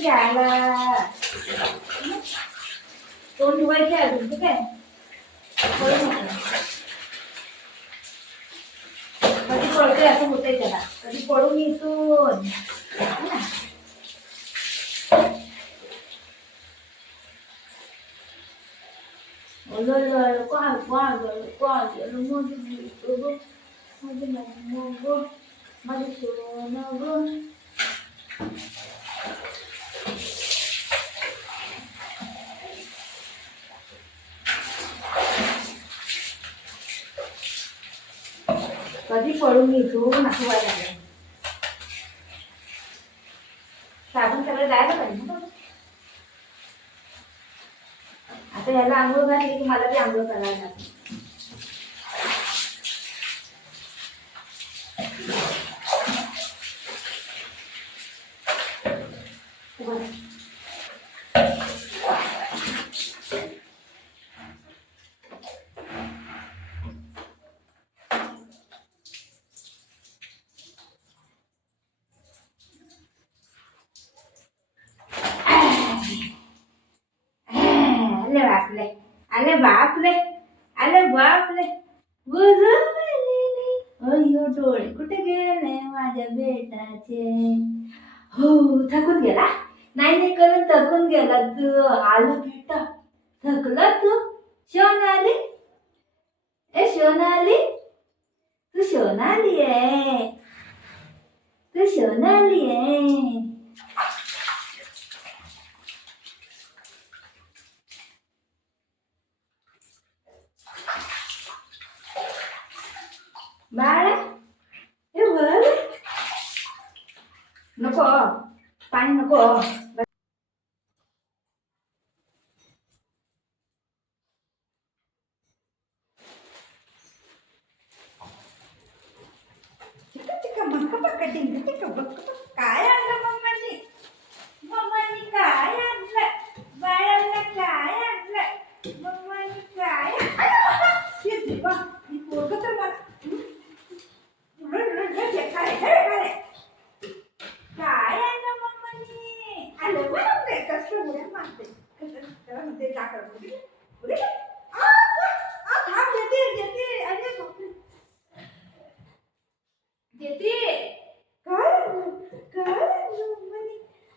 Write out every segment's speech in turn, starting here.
कधी घ्यायला तोंड धुवायचे अजून ठीक आहे. कधी पळतोय असं होतंय त्याला, कधी पळून इथून कधी पडून इथून असं व्हायला लागलं. साबण सगळं जायला पाहिजे ना. आता याला आंघोळ घातली की मला बी आंघोळ करायला लागली. अरे बापले अरे बापले अय्यो डोळे कुठे गेले माझ्या बेटाचे. हो थकून गेला. नाही करून थकून गेला तू. आलं बेटा थकला तू. सोनाली ए सोनाली तू सोनाली आहे. तू सोनाली आहे. बाळा हे वर नको पाणी नको. काय आणलं मम्मानी. मम्मानी काय आणलं. बाळाला काय आणलं. मम्मानी काय तर मला काय आणलं मम्मानी. आलं बरं कसं उड्या मारते. कसं म्हणते टाकलं देते. काय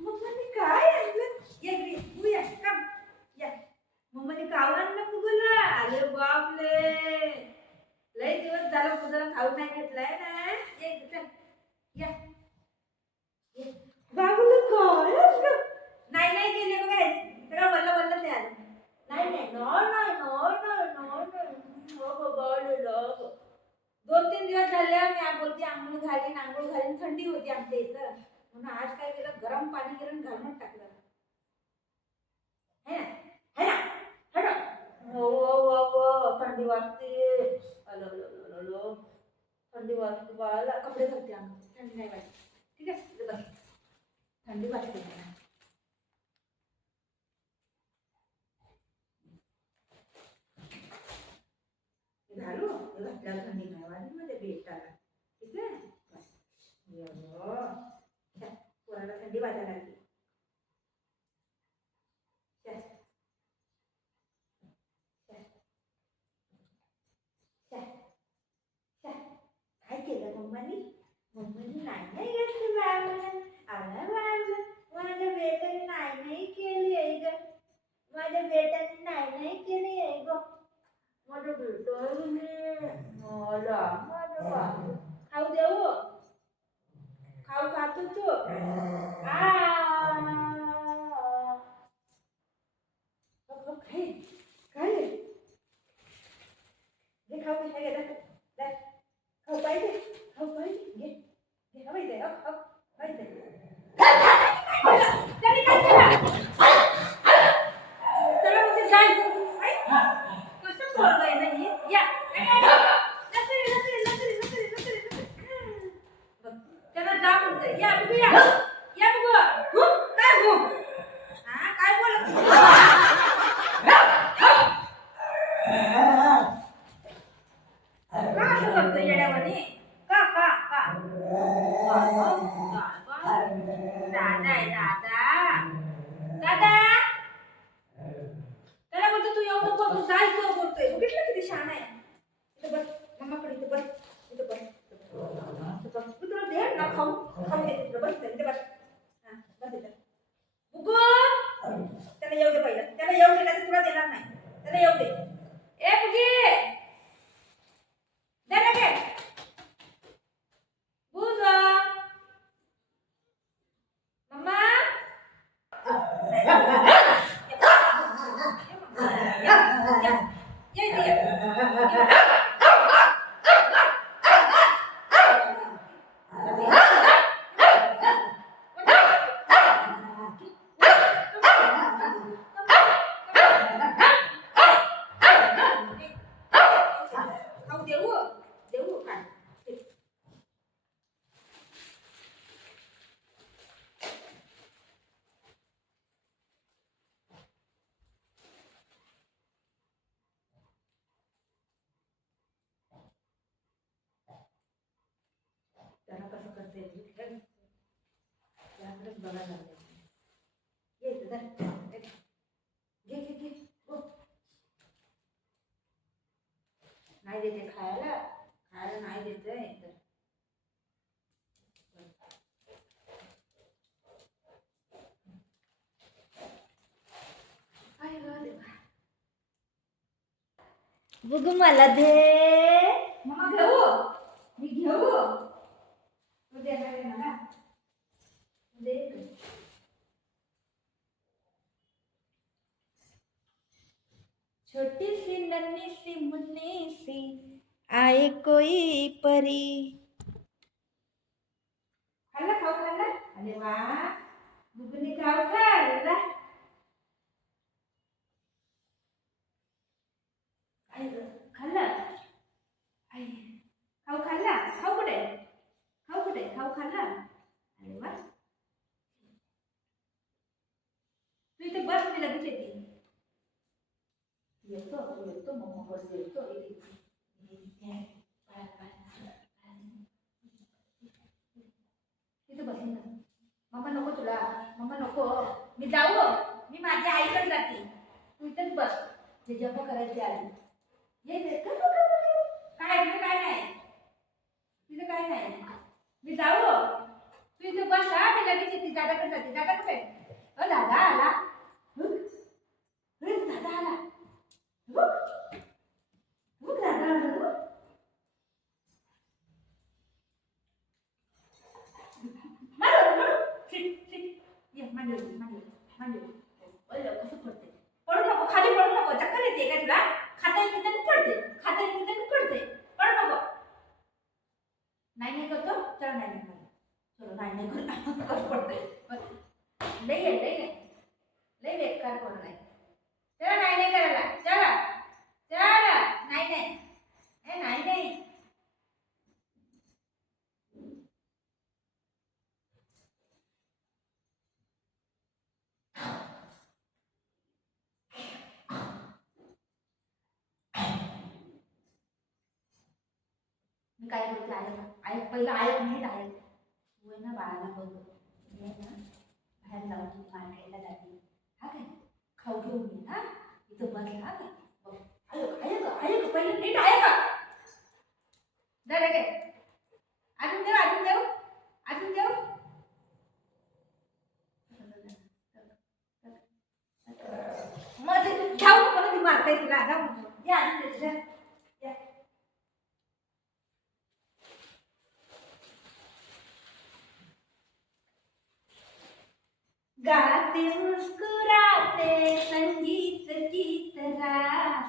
मम्मानी काय आणलं. या काम या मम्मानी काव आणलं मुगला. अरे बापले लय दिवस झाला मुगला खाऊ नाही घेतलाय ना. या बाबूला काय आणलं. नाही गेले बघा त्याला वल्ल वल्ल ते आलं. नाही नो 2-3 दिवस झाले मी बोलते आंघोळ घालीन थंडी होती आमच्या इथं म्हणून आज काय केलं गरम पाणी केलं घालून टाकलं. है ना हो थंडी वाजते. अलो थंडी वाजते बाळाला कपडे घालते आम्ही. थंडी नाही वाजते ठीक आहे बस. थंडी वाजते मला. घालू घातल्यावर थंडी नाही वाजली मध्ये बेटाला ठीक आहे. पोराला थंडी वाजायला लागली. काय केलं मम्मानी नाही घेतली बाळाला. आला बाळाला माझ्या बेटाने नाही केली आहे ग. माझ्या बेटाने नाही केली आहे ग. माझं बेट मला खाऊ देऊ. खाऊ खातो तू. काय घे खाऊ खाऊ पाहिजे घे पाहिजे काय कसं बोललंय नाही. या त्याला जा म्हणते. या बघू काय गो काय बोलत का असं करतो येड्यावानी. का दादा आहे दादा. खाऊ दे तुला, बस इथे बस. हा, बस इथे. बुगू त्याला येऊ दे पहिलं, त्याला येऊ दे, नाही तुला देणार नाही. त्याला येऊ दे. ए बुगी दे ना घे. बुजा मम्मा त्याला कसं करते त्याकडेच बघायला लागले. ये घे घे घे हो. नाही देते खायला, खायला नाही देते. बुगू मला दे. मम्मा घेऊ, मी घेऊ. तू देणार आहे मला, दे. छोटी सी नन्ही सी मुन्नी सी आए कोई परी. खाल्ला खाऊ खाल्ला. अरे वा बुगूने खाऊ खाल्ला. खाल्ला खाऊ खाल्ला. खाऊ कुठे, खाऊ कुठे, खाऊ खाल्ला. अरे वा तू इथे बस, मी लगेच येते. येतो मम्मा बस येतो. इथे बस ना. मम्मा नको तुला, मम्मा नको. मी जाऊ, मी माझ्या आईकडे जाते. तू इथेच बस, जे जप करायचे आधी. ये काय तिथे काय नाही, तिथे काय नाही. मी जाऊ, तू इथे बस. हा मी लगेच येते. दादाकडे जाते. दादा कुठे? दादा आला. दादा आला. दादा आला. कसं पडते. पडू नको, खाली पडू नको. चक्कर येते का तुला? खाता येते पडते, खाता येते पडते. पडू नको. नाही करतो. चला नाही करतो. चलो नाही करतो. कसं पडते. लई बेकार कोण नाही. चला नाही करायला. चला चला. नाही. मी काय करते ऐक पहिलं ऐक नाही ऐक. तू आहे ना बाळाला बघ. मी आहे ना बाहेर जाऊन मार्केटला जाते. हा काय खाऊ घेऊन ये. हा इथं बस. हा काय ऐक पहिलं नीट ऐक. काय अजून देऊ. मग ते घ्याऊ नको. ती मारता तुला. या अजून दे. गाते मुस्कुराते संगीत की तरह.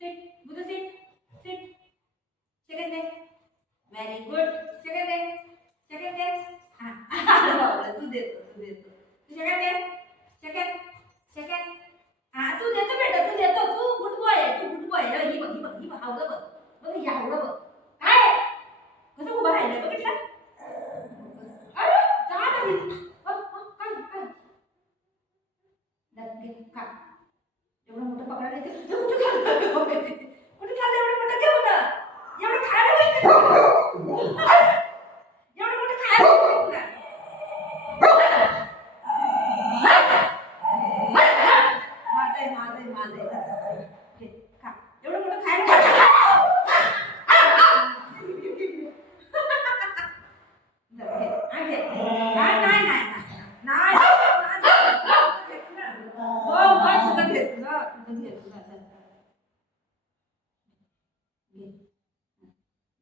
सिट बुधू सिट. सेकंड दे. Very good. सेकंड दे. हा तू देतो. तू सेकंड. हा तू देतो बेटा, तू देतो. तू गुड बॉय. ही बघ हावलं बघ. ही हावलं बघ. काय कसं उभं राहिलं बघितलं. अरे जा ना. काय एवढं मोठं पकडायला येते. कुठे खाल्लं एवढं मोठं घेऊन. एवढं खायला होईल. एवढं मोठं खायला होईल तुला.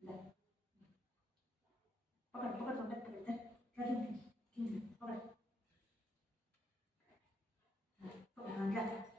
पकड पकड तोंडात पकड धर. धर घेऊन घे. पकड. पकड. हा, जा.